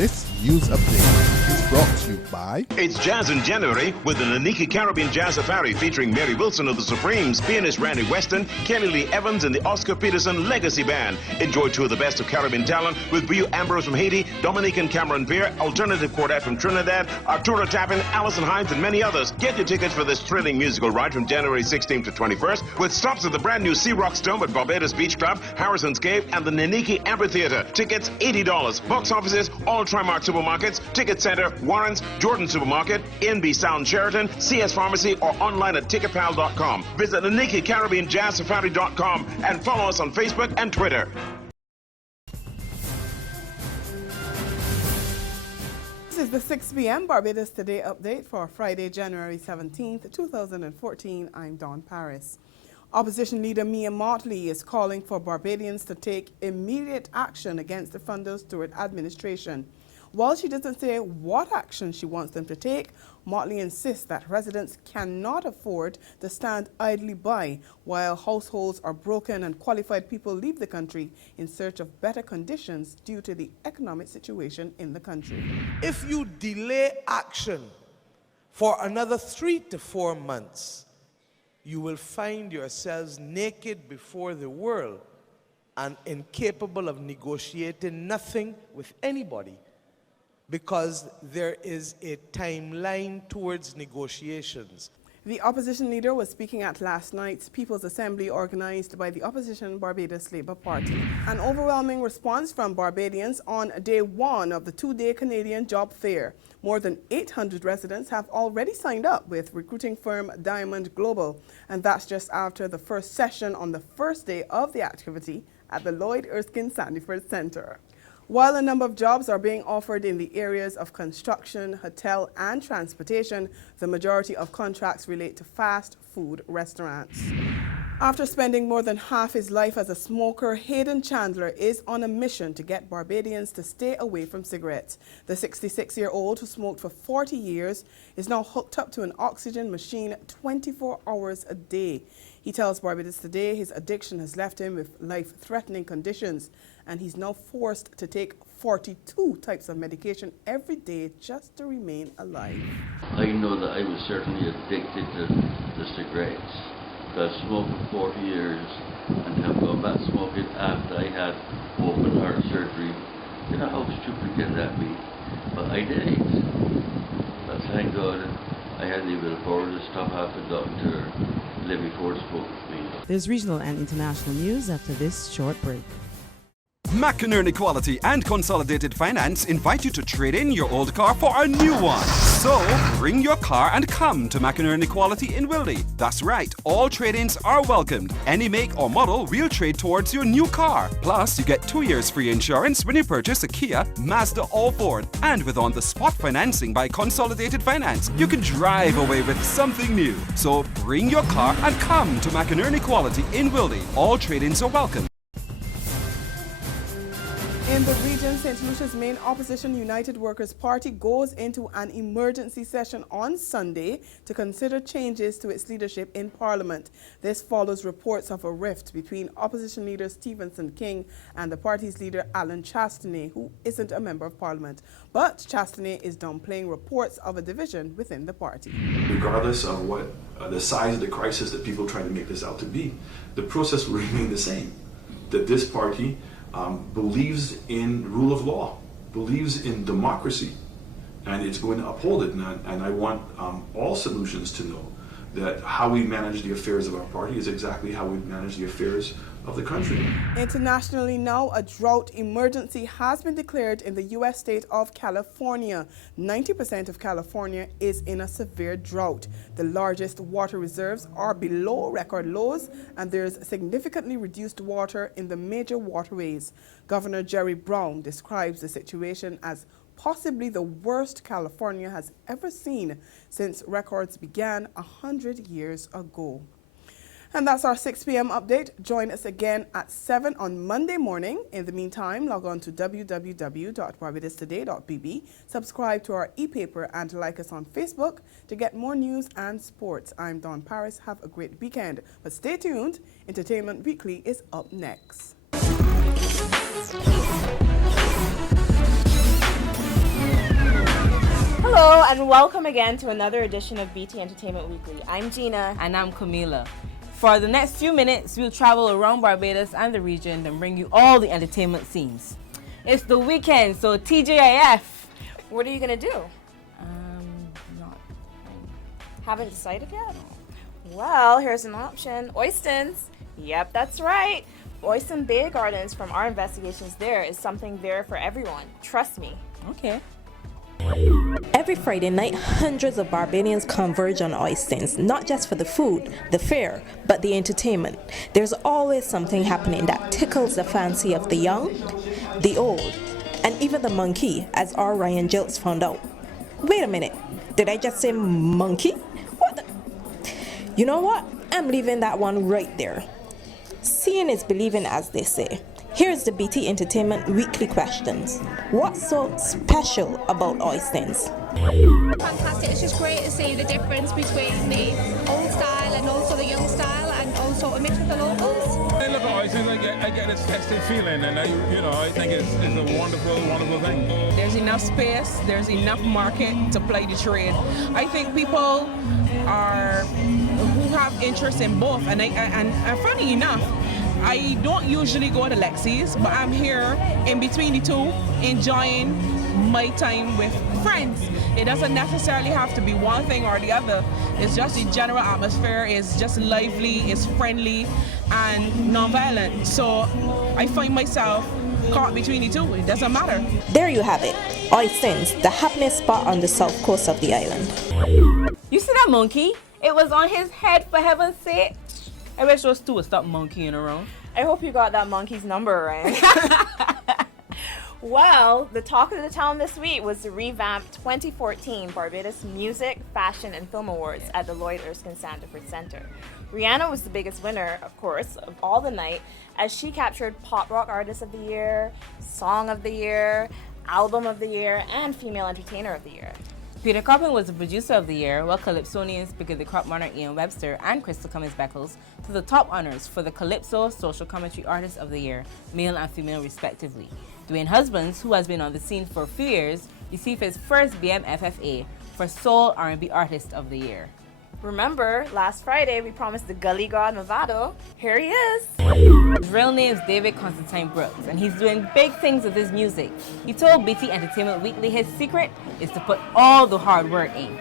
This news update is brought to you by... It's Jazz in January with the Naniki Caribbean Jazz Safari featuring Mary Wilson of the Supremes, pianist Randy Weston, Kelly Lee Evans, and the Oscar Peterson Legacy Band. Enjoy two of the best of Caribbean talent with Brio Ambrose from Haiti, Dominique and Cameron Beer, Alternative Quartet from Trinidad, Arturo Tappan, Allison Hines, and many others. Get your tickets for this thrilling musical ride from January 16th to 21st with stops at the brand new Sea Rock Stone at Barbados Beach Club, Harrison's Cave, and the Naniki Amphitheater. Tickets $80. Box offices, all Trimark supermarkets, Ticket Center, Warrens, Jordan Supermarket, NB Sound Sheraton, CS Pharmacy, or online at ticketpal.com. Visit NanikiCaribbeanJazzSafari.com and follow us on Facebook and Twitter. This is the 6 p.m. Barbados Today update for Friday, January 17th, 2014. I'm Dawn Paris. Opposition leader Mia Motley is calling for Barbadians to take immediate action against the Funders Stewart administration. While she doesn't say what action she wants them to take, Motley insists that residents cannot afford to stand idly by while households are broken and qualified people leave the country in search of better conditions due to the economic situation in the country. If you delay action for another 3 to 4 months, you will find yourselves naked before the world and incapable of negotiating nothing with anybody, because there is a timeline towards negotiations. The opposition leader was speaking at last night's People's Assembly organized by the opposition Barbados Labour Party. An overwhelming response from Barbadians on day one of the 2-day Canadian job fair. More than 800 residents have already signed up with recruiting firm Diamond Global, and that's just after the first session on the first day of the activity at the Lloyd Erskine Sandyford Centre. While a number of jobs are being offered in the areas of construction, hotel, and transportation, the majority of contracts relate to fast food restaurants. After spending more than half his life as a smoker, Hayden Chandler is on a mission to get Barbadians to stay away from cigarettes. The 66-year-old, who smoked for 40 years, is now hooked up to an oxygen machine 24 hours a day. He tells Barbados Today his addiction has left him with life-threatening conditions, and he's now forced to take 42 types of medication every day just to remain alive. I know that I was certainly addicted to the cigarettes. I smoked for 40 years and have gone back smoking after I had open heart surgery. You know how stupid can that be? But I did it. But thank God I had the willpower to stop after the doctor live before it spoke with me. There's regional and international news after this short break. McInerney Quality and Consolidated Finance invite you to trade in your old car for a new one. So, bring your car and come to McInerney Quality in Wildy. That's right, all trade-ins are welcomed. Any make or model we'll trade towards your new car. Plus, you get 2 years free insurance when you purchase a Kia, Mazda or Ford. And with on-the-spot financing by Consolidated Finance, you can drive away with something new. So, bring your car and come to McInerney Quality in Wildy. All trade-ins are welcome. In the region, St. Lucia's main opposition United Workers' Party goes into an emergency session on Sunday to consider changes to its leadership in Parliament. This follows reports of a rift between opposition leader Stephenson King and the party's leader Alan Chastanet, who isn't a member of Parliament. But Chastanet is downplaying reports of a division within the party. Regardless of what the size of the crisis that people try to make this out to be, the process will remain the same. That this party believes in rule of law, believes in democracy, and it's going to uphold it. And I want all solutions to know that how we manage the affairs of our party is exactly how we manage the affairs of the country. Internationally now, a drought emergency has been declared in the U.S. state of California. 90% of California is in a severe drought. The largest water reserves are below record lows, and there's significantly reduced water in the major waterways. Governor Jerry Brown describes the situation as possibly the worst California has ever seen since records began 100 years ago. And that's our 6 p.m. update. Join us again at 7 on Monday morning. In the meantime, log on to www.barbadostoday.bb, subscribe to our e-paper, and like us on Facebook to get more news and sports. I'm Dawn Paris. Have a great weekend. But stay tuned. Entertainment Weekly is up next. Hello and welcome again to another edition of BT Entertainment Weekly. I'm Gina. And I'm Camila. For the next few minutes, we'll travel around Barbados and the region and bring you all the entertainment scenes. It's the weekend, so TJIF. What are you going to do? Not. Haven't decided yet? Well, here's an option. Oystons. Yep, that's right. Oyston Bay Gardens, from our investigations there, is something there for everyone. Trust me. Okay. Every Friday night, hundreds of Barbadians converge on Oystons, not just for the food, the fare, but the entertainment. There's always something happening that tickles the fancy of the young, the old, and even the monkey, as our Ryan Jilts found out. Wait a minute, did I just say monkey? What the? You know what? I'm leaving that one right there. Seeing is believing, as they say. Here's the BT Entertainment Weekly Questions. What's so special about Oystons? Fantastic. It's just great to see the difference between the old style and also the young style, and also a mix with the locals. When I look at Oystons, I get this festive feeling, and I think it's a wonderful, wonderful thing. There's enough space, there's enough market to play the trade. I think people who have interest in both, and funny enough, I don't usually go to Lexi's, but I'm here in between the two, enjoying my time with friends. It doesn't necessarily have to be one thing or the other. It's just the general atmosphere is just lively, it's friendly, and non-violent. So I find myself caught between the two. It doesn't matter. There you have it. Oystons, the happiest spot on the south coast of the island. You see that monkey? It was on his head, for heaven's sake. I wish those two would stop monkeying around. I hope you got that monkey's number right. Well, the talk of the town this week was the revamped 2014 Barbados Music, Fashion and Film Awards at the Lloyd Erskine Sandiford Centre. Rihanna was the biggest winner, of course, of all the night, as she captured Pop Rock Artist of the Year, Song of the Year, Album of the Year, and Female Entertainer of the Year. Peter Coppin was the Producer of the Year, while Calypsonians picked the crop monarch Ian Webster and Crystal Cummins-Beckles to the top honors for the Calypso Social Commentary Artist of the Year, male and female respectively. Dwayne Husbands, who has been on the scene for a few years, received his first BMFFA for Soul R&B Artist of the Year. Remember, last Friday we promised the Gully God Movado. Here he is. His real name is David Constantine Brooks, and he's doing big things with his music. He told BT Entertainment Weekly his secret is to put all the hard work in.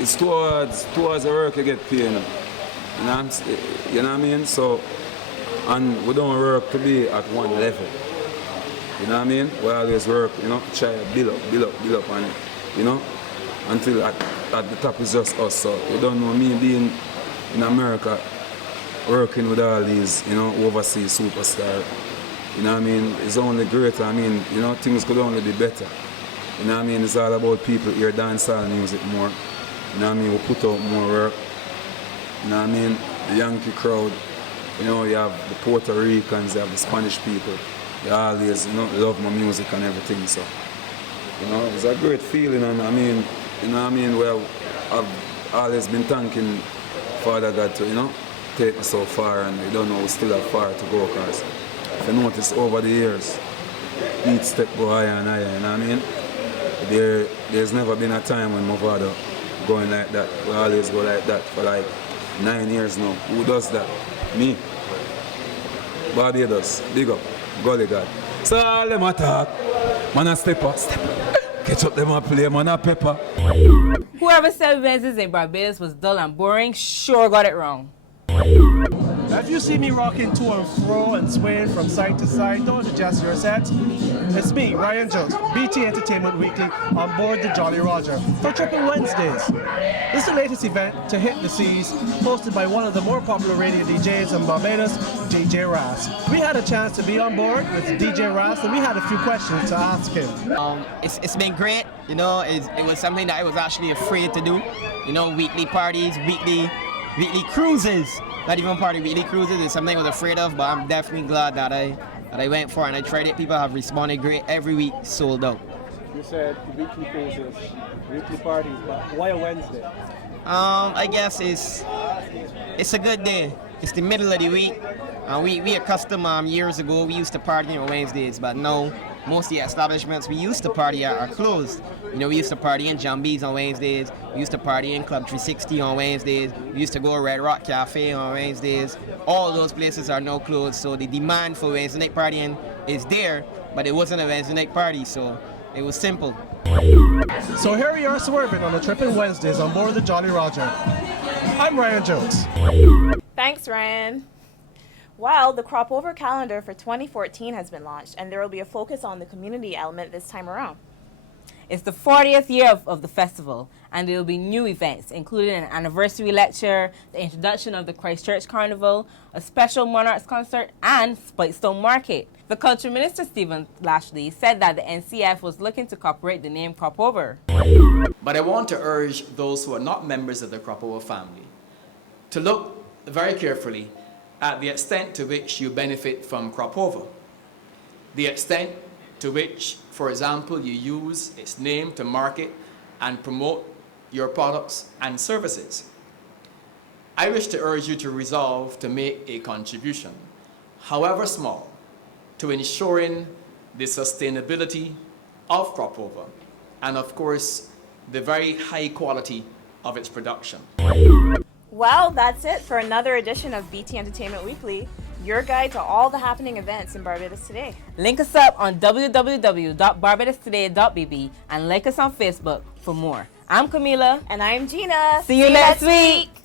It's towards the work you get paid, you know what I mean? So, and we don't work to be at one level. You know what I mean? We always work, try to build up, and, until at the top is just us. So you don't know me being in America, working with all these, overseas superstars. You know what I mean? It's only greater. I mean, things could only be better. You know what I mean? It's all about people hear dancehall music more. You know what I mean? We put out more work. You know what I mean? The Yankee crowd. You have the Puerto Ricans, you have the Spanish people. They always, love my music and everything. So, it's a great feeling, and I mean, well, I've always been thanking Father God to, take me so far, and I don't know, we still have far to go, because if you notice over the years, each step go higher and higher, you know what I mean? There's never been a time when my father going like that. We always go like that for like 9 years now. Who does that? Me. Barbados, big up, Gully God. So all them attack, man a step up. Catch up them a play, man a pepper. Whoever said Wednesdays in Barbados was dull and boring sure got it wrong. If you see me rocking to and fro and swaying from side to side, don't adjust your set. It's me, Ryan Jones, BT Entertainment Weekly, on board the Jolly Roger for Triple Wednesdays. This is the latest event to hit the seas, hosted by one of the more popular radio DJs in Barbados, DJ Ras. We had a chance to be on board with DJ Ras, and we had a few questions to ask him. It's been great. It was something that I was actually afraid to do. Weekly parties, weekly cruises. Not even party, weekly cruises is something I was afraid of, but I'm definitely glad that I went for it and I tried it. People have responded great. Every week sold out. You said weekly cruises, weekly parties, but why a Wednesday? I guess it's a good day. It's the middle of the week. We accustomed years ago, we used to party on Wednesdays, but now most of the establishments we used to party at are closed. You know, we used to party in Jumbies on Wednesdays. We used to party in Club 360 on Wednesdays. We used to go to Red Rock Cafe on Wednesdays. All those places are now closed, so the demand for Wednesday night partying is there, but it wasn't a Wednesday night party, so it was simple. So here we are swerving on the Tripping Wednesdays on board the Jolly Roger. I'm Ryan Jones. Thanks, Ryan. Well, the Crop Over calendar for 2014 has been launched, and there will be a focus on the community element this time around. It's the 40th year of the festival, and there will be new events, including an anniversary lecture, the introduction of the Christchurch Carnival, a special Monarchs concert, and Spikestone Market. The Culture Minister, Stephen Lashley, said that the NCF was looking to incorporate the name Crop Over. But I want to urge those who are not members of the Crop Over family to look very carefully at the extent to which you benefit from Crop Over. The extent to which, for example, you use its name to market and promote your products and services. I wish to urge you to resolve to make a contribution, however small, to ensuring the sustainability of Crop Over and, of course, the very high quality of its production. Well, that's it for another edition of BT Entertainment Weekly, your guide to all the happening events in Barbados today. Link us up on www.barbadostoday.bb and like us on Facebook for more. I'm Camila. And I'm Gina. See you next week.